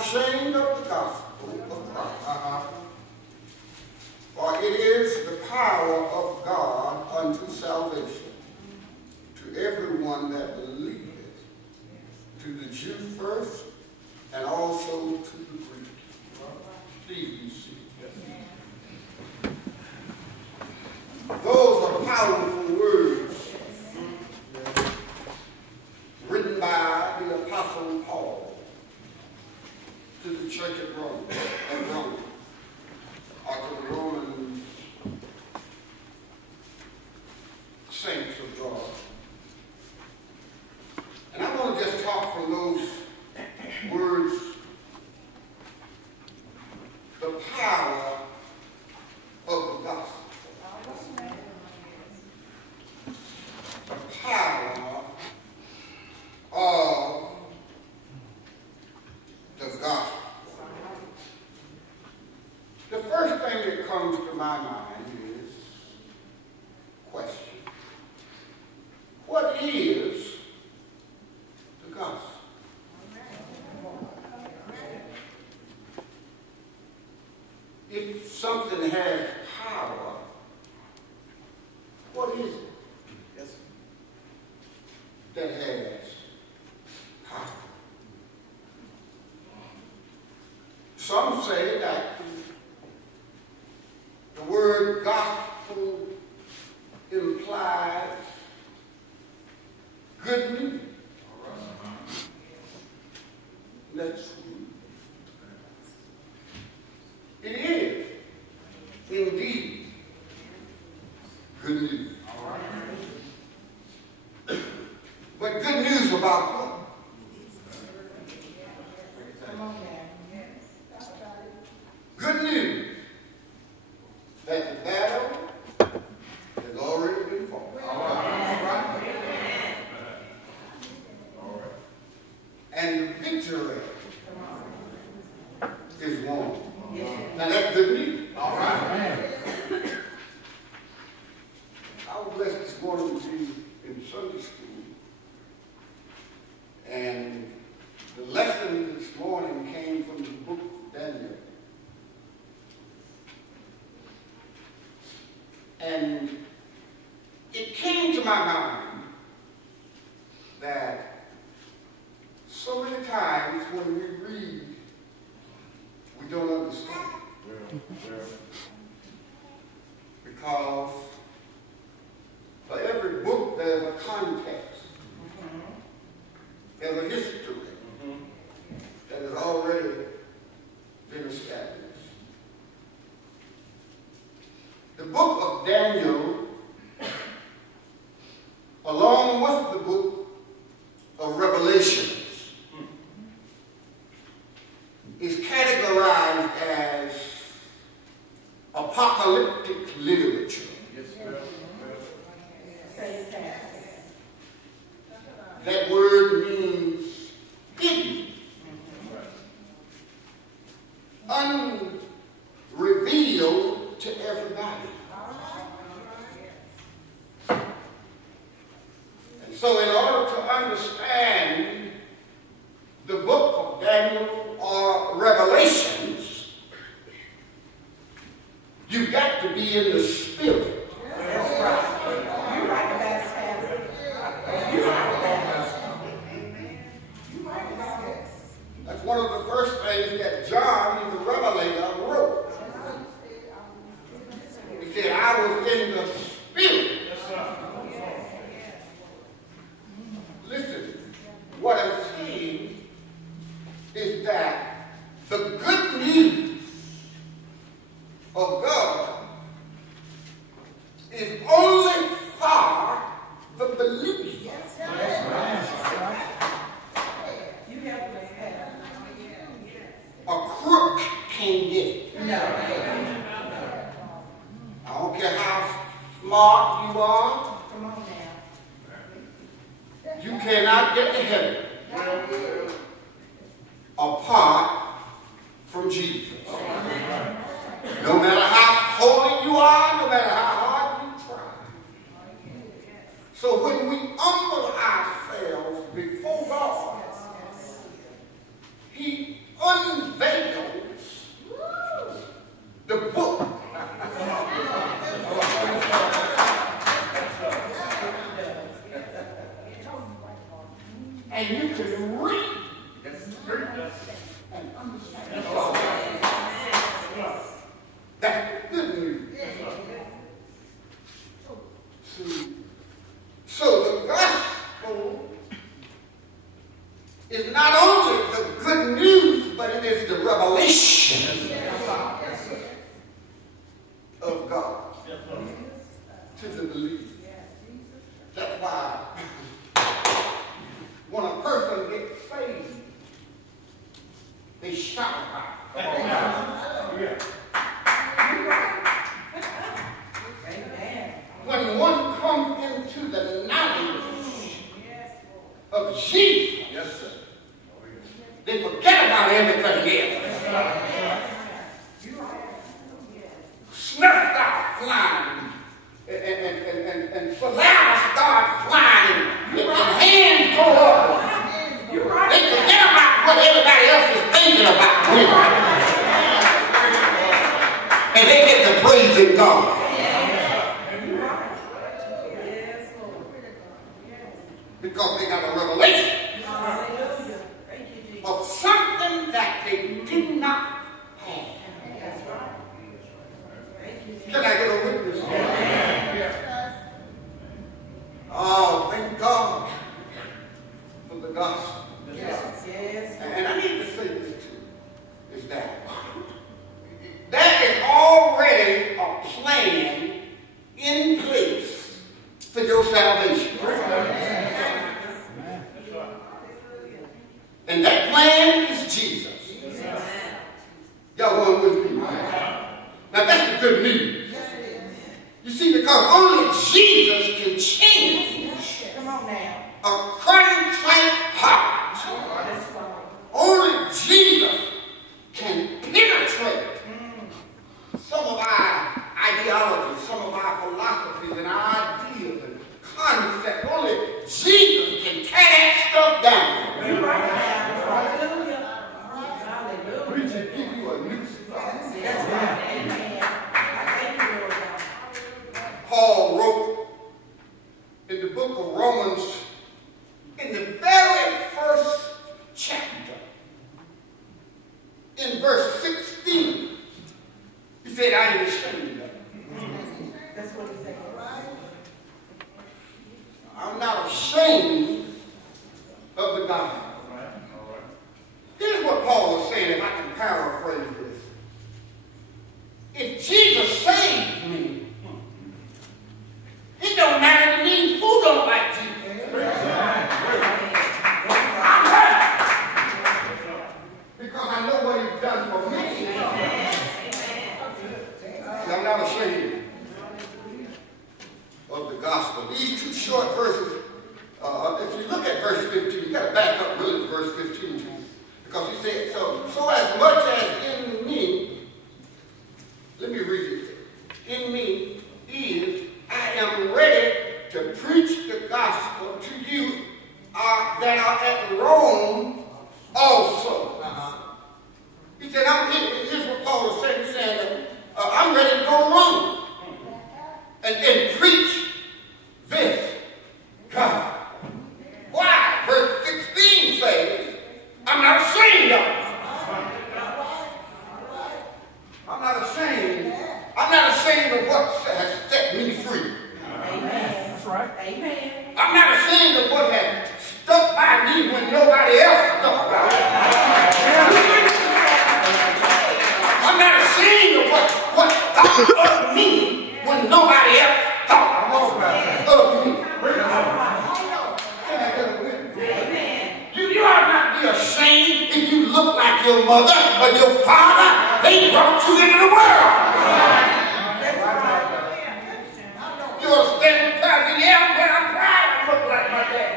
Ashamed of the gospel of Christ. For it is the power of God unto salvation to everyone that believeth, to the Jew first, and also to the Greek. Please be seated. Those are powerful words written by the Apostle Paul to the church at Rome, or to the Roman saints of God. And I want to just talk from those words, the power of the gospel. The power of the gospel. The first thing that comes to my mind is question. What is the gospel? If something has power, what is it that has power? Some say that the word gospel implies good news. That's true. It is indeed good news. But good news about what? Good news that the battle has already been fought. All right. And the victory is won. Now that's good news. All right. I was blessed this morning to be in Sunday school, and the lesson this morning came from the book of Daniel. And it came to my mind that so many times when we read, we don't understand. Because for every book there's a context. There's a history that has already been established. The book of Daniel, along with the book of Revelation, is categorized as apocalyptic literature. That word means hidden, unrevealed to everybody. And so in order to understand the book of Daniel or Revelations, you've got to be in the spirit. That's right. You're right about it. You're right about it. That's one of the first things that John, the Revelator, wrote. He said, I was in the spirit. Listen, what I'm saying is that the good news of God is only for the believers. A crook can't get it. No. I don't care how smart you are. Come on now. You cannot get to heaven apart from Jesus. No matter how holy you are, no matter how hard you try. So when we humble ourselves before God, He unveils the book. And you can read and understand. That's the good news. So the gospel is not only the good news, but it is the revelation of God to the believer. That's why when a person gets saved, they shout about it. When one comes into the knowledge of Jesus, they forget about everything else. Snuffed out flying, and saliva start flying, and hands go up. They forget about what everybody else is thinking about. And they get to praising God. Because they got a revelation of something that they did not have. Can I get a witness? Oh, thank God for the gospel. And I need to say this too, is that there is already a plan in place for your salvation. And that plan is Jesus. Y'all going with me? Now that's the good news. You see, because only Jesus can change a contrite heart. Only Jesus can penetrate some of our ideologies, some of our philosophies and our ideas and concepts. Only Jesus can tear that stuff down. Preacher, give you a new start. Paul wrote in the book of Romans, in the very first chapter, in verse 16, he said, I ain't ashamed of it. That's what he said. I'm not ashamed of the gospel. Here's what Paul is saying, if I can paraphrase this. If Jesus saved me, these two short verses, if you look at verse 15, you got to back up really to verse 15 too. Because he said, so as much as in me, let me read it. In me is, I am ready to preach the gospel to you that are at Rome also. He said, here's what Paul is saying. He said, I'm ready to go to Rome and preach this gospel. Why? Verse 16 says, I'm not ashamed of it. I'm not ashamed. I'm not ashamed of what has set me free. Amen. That's right. Amen. I'm not ashamed of what has stuck by me when nobody else stuck by me. I'm not ashamed of what thought of me when nobody else thought of me. You ought not be ashamed if you look like your mother or your father. They brought you into the world. You ought to stand in pride and say, yeah, but I'm proud to look like my dad.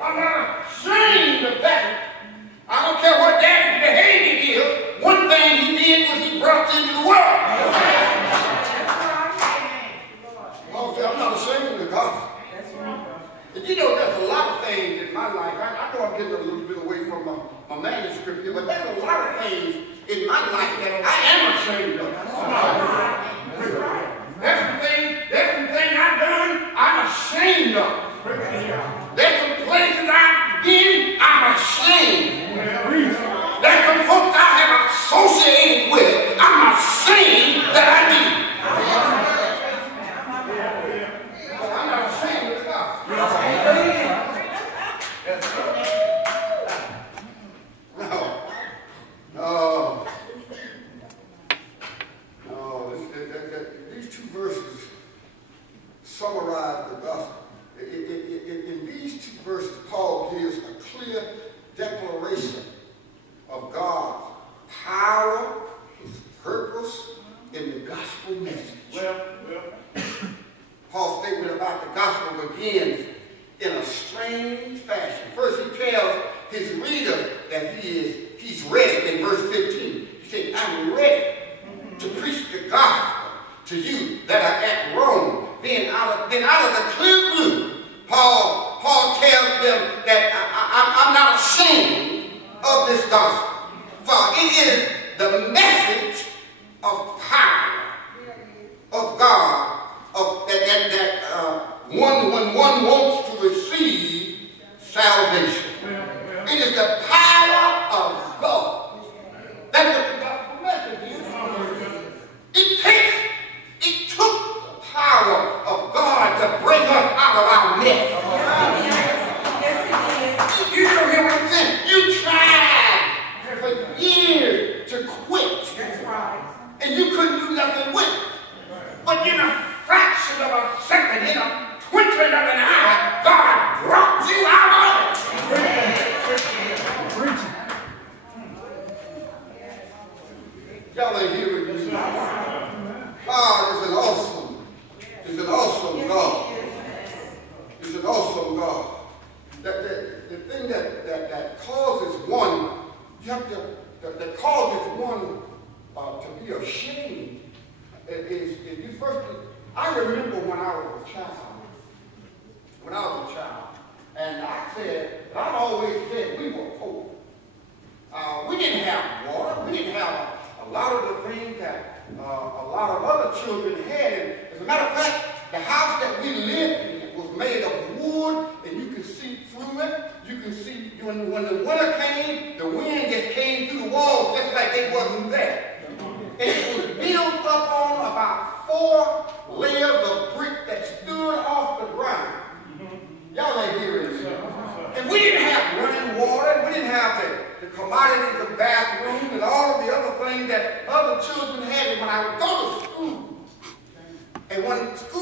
I'm not ashamed of that. I don't care what daddy's behavior is. One thing he did was he brought you into the world. I'm not ashamed of the gospel. And you know, there's a lot of things in my life. I know I'm getting a little bit away from my manuscript here, but there's a lot of things in my life that I am ashamed of. There's some things I've done I'm ashamed of. There's some places I've been I'm ashamed. There's some folks I have associated with I'm ashamed that I did. But I'm not ashamed of God. These two verses summarize the gospel. In these two verses, Paul gives a clear declaration of God's power, his purpose in the gospel message. Paul's statement about the gospel begins in a strange fashion. First, he tells his reader that he's ready in verse 15. He said, I'm ready to preach the gospel to you that are at Rome. Then out of the clear blue, Paul tells them that I'm not ashamed of this gospel. For it is the message of power of God that when one wants to receive salvation. It is the power of God. That's what the gospel message is. It took the power of God to bring us out of our mess. You don't hear what I'm saying? You tried for years to quit. And you couldn't do nothing with it. But in a fraction of a second, in a twinkling of an eye, God brought you out of it. Y'all ain't hearing me. God is an awesome God. He's an awesome God. The thing that causes one, that causes one to be ashamed is you first. I remember when I was a child. And I've always said we were poor. We didn't have water. We didn't have a lot of the things that a lot of other children had. And as a matter of fact, the house that we lived in was made of wood, and you could see through it. You can see when the winter came, the wind just came through the walls just like it wasn't there. And it was built up on about 4 layers of brick that stood off the ground. Y'all ain't hearing me. And we didn't have running water. We didn't have the commodities of bathrooms and all of the other things that other children had. And when I would go to school, and when school